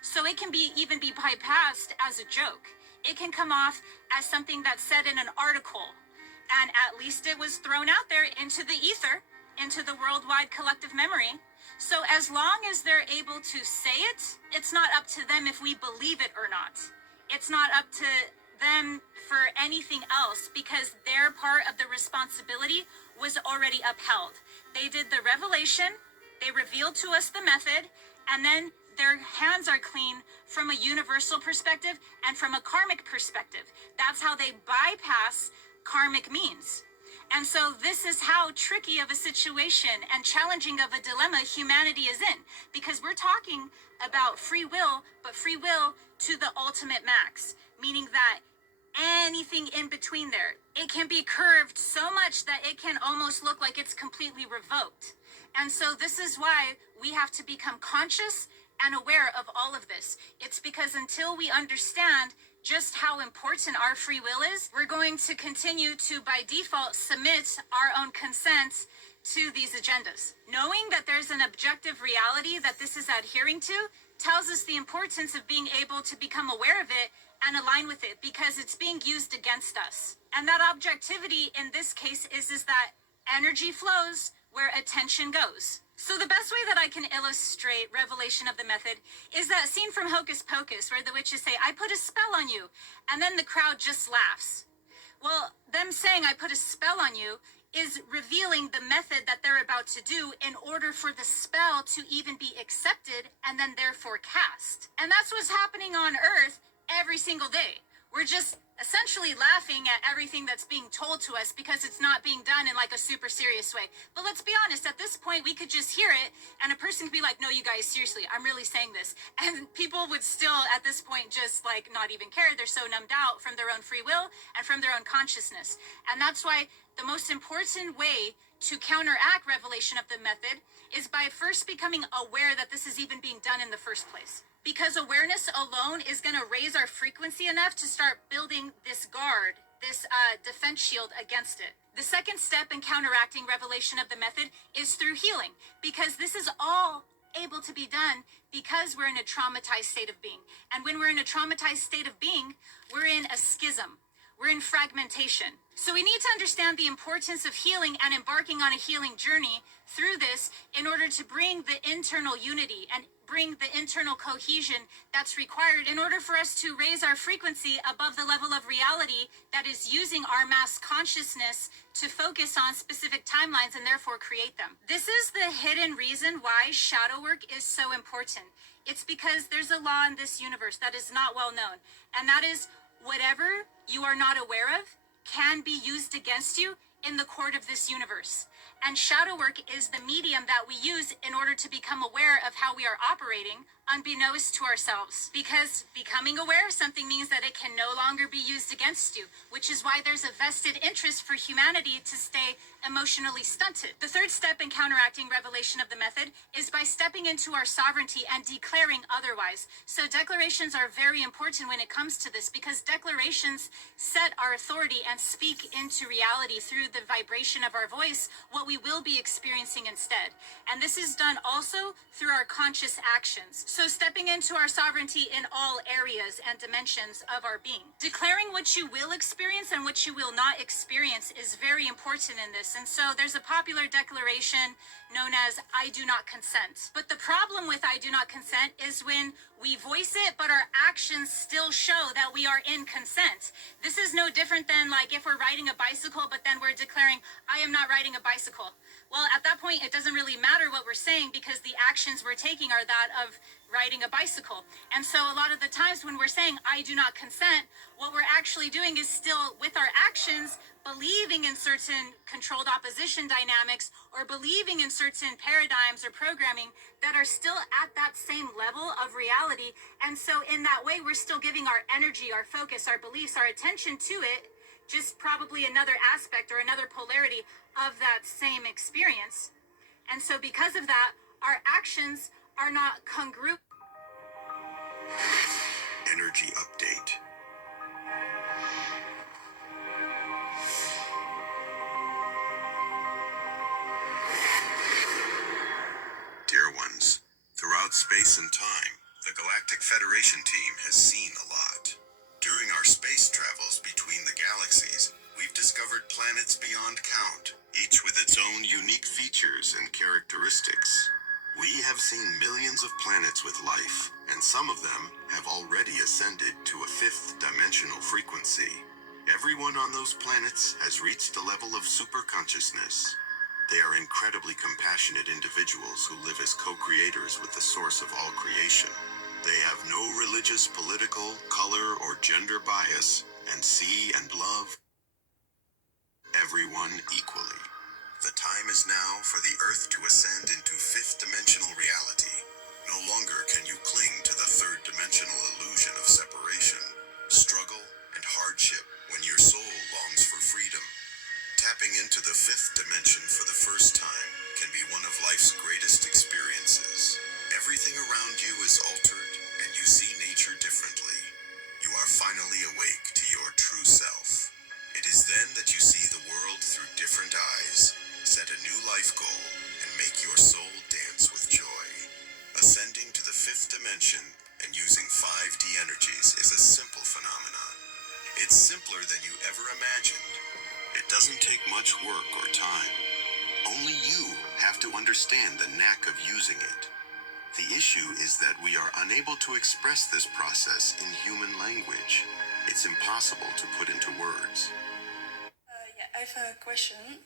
So it can be even be bypassed as a joke. It can come off as something that's said in an article, and at least it was thrown out there into the ether, into the worldwide collective memory. So as long as they're able to say it, it's not up to them if we believe it or not. It's not up to them for anything else because their part of the responsibility was already upheld. They did the revelation, they revealed to us the method, and then their hands are clean from a universal perspective and from a karmic perspective. That's how they bypass karmic means. And so this is how tricky of a situation and challenging of a dilemma humanity is in, because we're talking about free will, but free will to the ultimate max, meaning that anything in between there, it can be curved so much that it can almost look like it's completely revoked. And so this is why we have to become conscious and aware of all of this. It's because until we understand just how important our free will is, we're going to continue to, by default, submit our own consent to these agendas. Knowing that there's an objective reality that this is adhering to tells us the importance of being able to become aware of it and align with it, because it's being used against us. And that objectivity in this case is that energy flows where attention goes. So the best way that I can illustrate revelation of the method is that scene from Hocus Pocus where the witches say, "I put a spell on you," and then the crowd just laughs. Well, them saying "I put a spell on you" is revealing the method that they're about to do in order for the spell to even be accepted and then therefore cast. And that's what's happening on Earth every single day. We're just essentially laughing at everything that's being told to us because it's not being done in like a super serious way. But let's be honest, at this point we could just hear it and a person could be like, "No, you guys, seriously, I'm really saying this." And people would still at this point just like not even care. They're so numbed out from their own free will and from their own consciousness. And that's why the most important way to counteract revelation of the method is by first becoming aware that this is even being done in the first place. Because awareness alone is going to raise our frequency enough to start building this guard, this defense shield against it. The second step in counteracting revelation of the method is through healing, because this is all able to be done because we're in a traumatized state of being. And when we're in a traumatized state of being, we're in a schism. We're in fragmentation. So we need to understand the importance of healing and embarking on a healing journey through this in order to bring the internal unity and bring the internal cohesion that's required in order for us to raise our frequency above the level of reality that is using our mass consciousness to focus on specific timelines and therefore create them. This is the hidden reason why shadow work is so important. It's because there's a law in this universe that is not well known, and that is whatever you are not aware of can be used against you in the court of this universe. And shadow work is the medium that we use in order to become aware of how we are operating unbeknownst to ourselves. Because becoming aware of something means that it can no longer be used against you, which is why there's a vested interest for humanity to stay emotionally stunted. The third step in counteracting revelation of the method is by stepping into our sovereignty and declaring otherwise. So declarations are very important when it comes to this, because declarations set our authority and speak into reality through the vibration of our voice what we will be experiencing instead. And this is done also through our conscious actions. So stepping into our sovereignty in all areas and dimensions of our being. Declaring what you will experience and what you will not experience is very important in this. And so there's a popular declaration known as "I do not consent." But the problem with "I do not consent" is when we voice it, but our actions still show that we are in consent. This is no different than like if we're riding a bicycle, but then we're declaring, "I am not riding a bicycle." Well, at that point, it doesn't really matter what we're saying because the actions we're taking are that of riding a bicycle. And so a lot of the times when we're saying, I do not consent, what we're actually doing is still, with our actions, believing in certain controlled opposition dynamics or believing in certain paradigms or programming that are still at that same level of reality. And so in that way, we're still giving our energy, our focus, our beliefs, our attention to it, just probably another aspect or another polarity of that same experience. And so because of that, our actions are not congruent. Energy update. Dear ones, throughout space and time, the Galactic Federation team has seen a lot. During our space travels between the galaxies, we've discovered planets beyond count, each with its own unique features and characteristics. We have seen millions of planets with life, and some of them have already ascended to a fifth dimensional frequency. Everyone on those planets has reached a level of superconsciousness. They are incredibly compassionate individuals who live as co-creators with the source of all creation. They have no religious, political, color, or gender bias, and see and love everyone equally. The time is now for the Earth to ascend into fifth dimensional reality. No longer can you cling to the third dimensional illusion of separation, struggle, and hardship when your soul longs for freedom. Tapping into the fifth dimension for the first time can be one of life's greatest experiences. Everything around you is altered, and you see nature differently. You are finally awake to your true self. It is then that you see the world through different eyes, set a new life goal, and make your soul dance with joy. Ascending to the fifth dimension and using 5D energies is a simple phenomenon. It's simpler than you ever imagined. It doesn't take much work or time. Only you have to understand the knack of using it. The issue is that we are unable to express this process in human language. It's impossible to put into words. I have a question.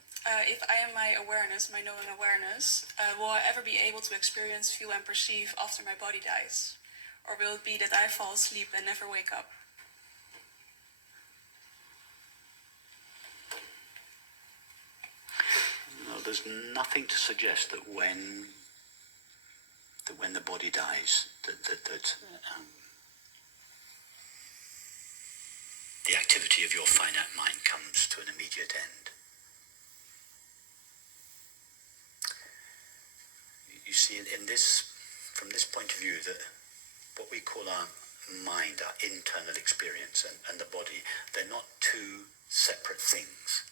If I am my awareness, my knowing awareness, will I ever be able to experience, feel, and perceive after my body dies? Or will it be that I fall asleep and never wake up? No, there's nothing to suggest that when the body dies, the activity of your finite mind comes to an immediate end. You see, from this point of view, that what we call our mind, our internal experience, and the body, they're not two separate things.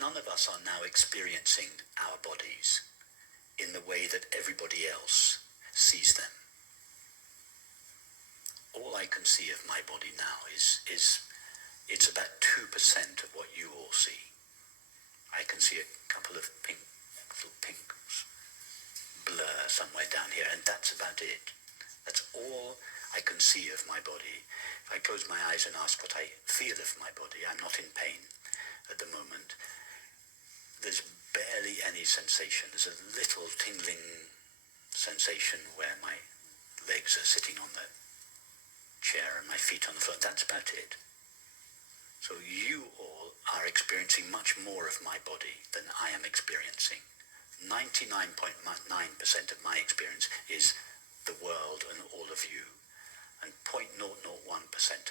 None of us are now experiencing our bodies in the way that everybody else sees them. All I can see of my body now is it's about 2% of what you all see. I can see a couple of little pink blur somewhere down here, and that's about it. That's all I can see of my body. If I close my eyes and ask what I feel of my body, I'm not in pain at the moment. There's barely any sensation. There's a little tingling sensation where my legs are sitting on the chair and my feet on the floor. That's about it. So you all are experiencing much more of my body than I am experiencing. 99.9% of my experience is the world and all of you. And 0.001%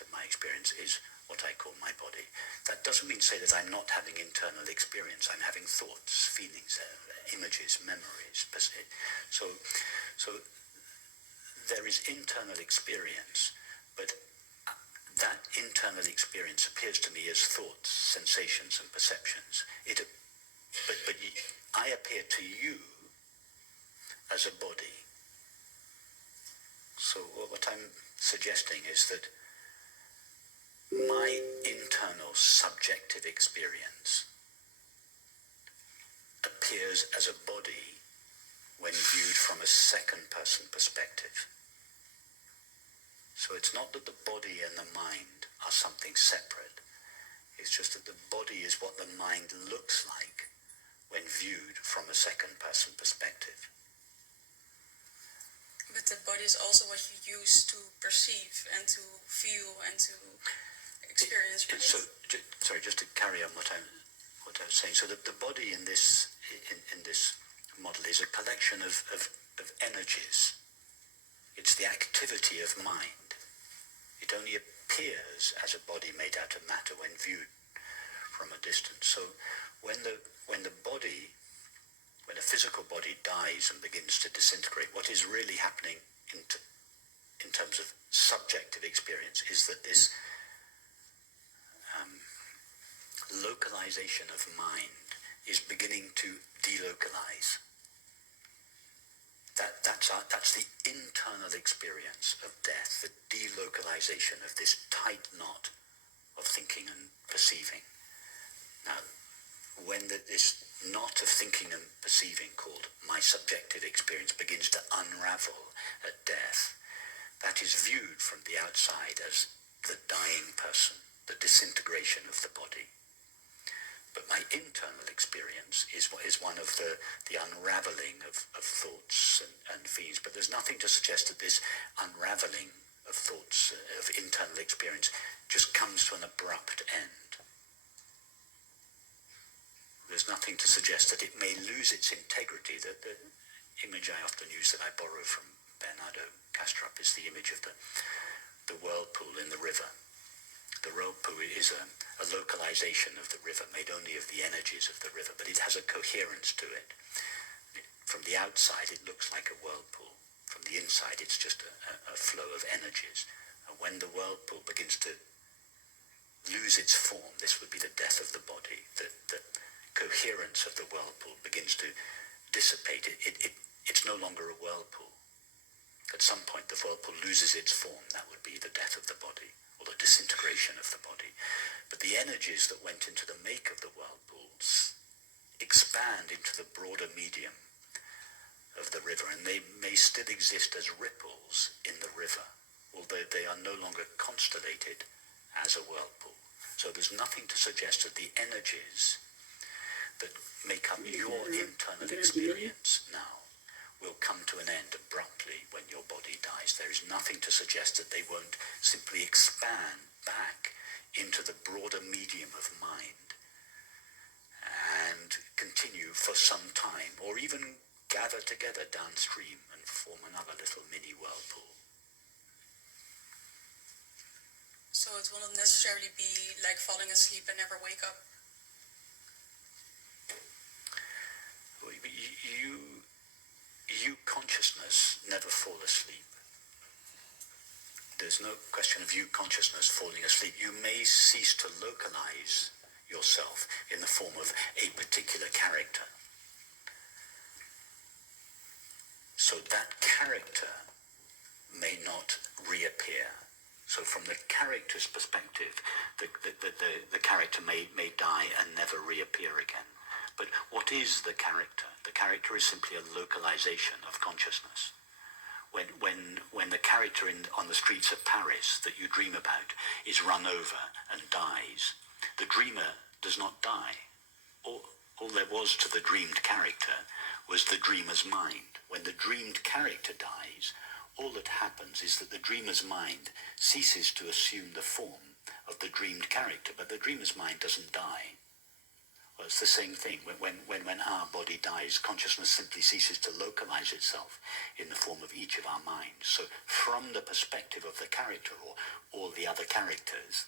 of my experience is what I call my body. That doesn't mean to say that I'm not having internal experience. I'm having thoughts, feelings, images, memories. So there is internal experience, but that internal experience appears to me as thoughts, sensations, and perceptions. But I appear to you as a body. So what I'm suggesting is that my internal subjective experience appears as a body when viewed from a second-person perspective. So it's not that the body and the mind are something separate. It's just that the body is what the mind looks like when viewed from a second-person perspective. But the body is also what you use to perceive and to feel and to experience, right? Sorry, just to carry on what I was saying. So that the body in this model is a collection of energies. It's the activity of mind. It only appears as a body made out of matter when viewed from a distance. So when a physical body dies and begins to disintegrate, what is really happening in terms of subjective experience is that this localization of mind is beginning to delocalize. That's the internal experience of death, the delocalization of this tight knot of thinking and perceiving. Now, when this knot of thinking and perceiving called my subjective experience begins to unravel at death, that is viewed from the outside as the dying person, the disintegration of the body. But my internal experience is one of the unraveling of thoughts and feelings. But there's nothing to suggest that this unraveling of thoughts, of internal experience, just comes to an abrupt end. There's nothing to suggest that it may lose its integrity. The image I often use that I borrow from Bernardo Kastrup is the image of the whirlpool in the river. The whirlpool is a localization of the river made only of the energies of the river, but it has a coherence to it. From the outside, it looks like a whirlpool. From the inside, it's just a flow of energies. And when the whirlpool begins to lose its form, this would be the death of the body. The coherence of the whirlpool begins to dissipate. It's no longer a whirlpool. At some point, the whirlpool loses its form. That would be the death of the body, or the disintegration of the body. But the energies that went into the make of the whirlpools expand into the broader medium of the river, and they may still exist as ripples in the river, although they are no longer constellated as a whirlpool. So there's nothing to suggest that the energies that make up your internal experience now will come to an end abruptly when your body dies. There is nothing to suggest that they won't simply expand back into the broader medium of mind and continue for some time, or even gather together downstream and form another little mini whirlpool. So it will not necessarily be like falling asleep and never wake up? You consciousness never fall asleep. There's no question of you consciousness falling asleep. You may cease to localize yourself in the form of a particular character. So that character may not reappear. So from the character's perspective, the character may die and never reappear again. But what is the character? The character is simply a localization of consciousness. When the character on the streets of Paris that you dream about is run over and dies, the dreamer does not die. All there was to the dreamed character was the dreamer's mind. When the dreamed character dies, all that happens is that the dreamer's mind ceases to assume the form of the dreamed character, but the dreamer's mind doesn't die. Well, it's the same thing. When our body dies, consciousness simply ceases to localize itself in the form of each of our minds. So from the perspective of the character or all the other characters,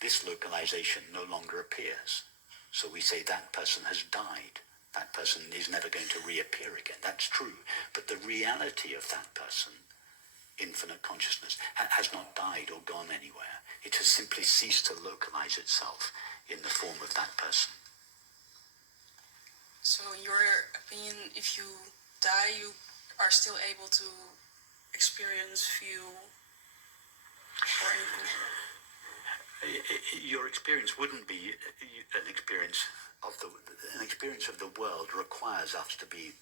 this localization no longer appears. So we say that person has died. That person is never going to reappear again. That's true. But the reality of that person, infinite consciousness, has not died or gone anywhere. It has simply ceased to localize itself in the form of that person. So in your opinion, if you die, you are still able to experience, feel, or anything? Your experience wouldn't be an experience of the world requires us to be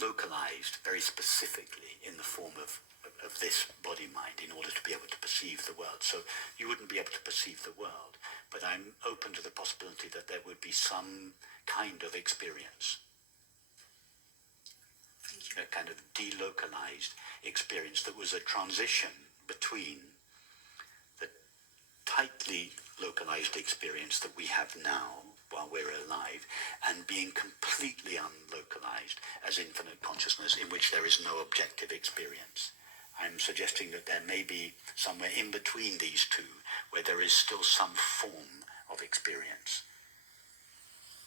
localized very specifically in the form of this body mind in order to be able to perceive the world. So you wouldn't be able to perceive the world, but I'm open to the possibility that there would be some kind of experience. Thank you. a kind of delocalized experience that was a transition between the tightly localized experience that we have now while we're alive and being completely unlocalized as infinite consciousness in which there is no objective experience. I'm suggesting that there may be somewhere in between these two where there is still some form of experience.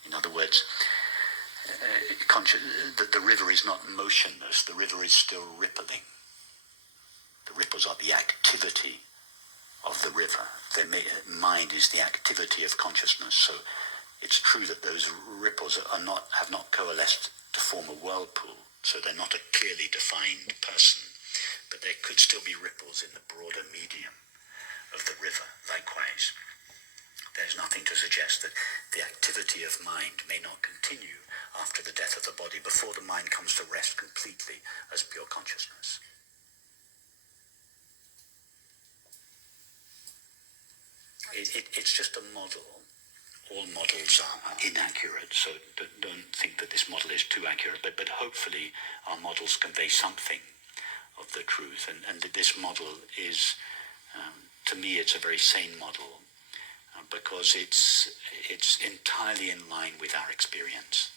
In other words, that the river is not motionless, the river is still rippling. The ripples are the activity of the river. Mind is the activity of consciousness. So it's true that those ripples have not coalesced to form a whirlpool, so they're not a clearly defined person, but there could still be ripples in the broader medium of the river. Likewise, there's nothing to suggest that the activity of mind may not continue after the death of the body, before the mind comes to rest completely as pure consciousness. It's just a model. All models are inaccurate, so don't think that this model is too accurate, but hopefully our models convey something of the truth, and this model is, to me, it's a very sane model, because it's entirely in line with our experience.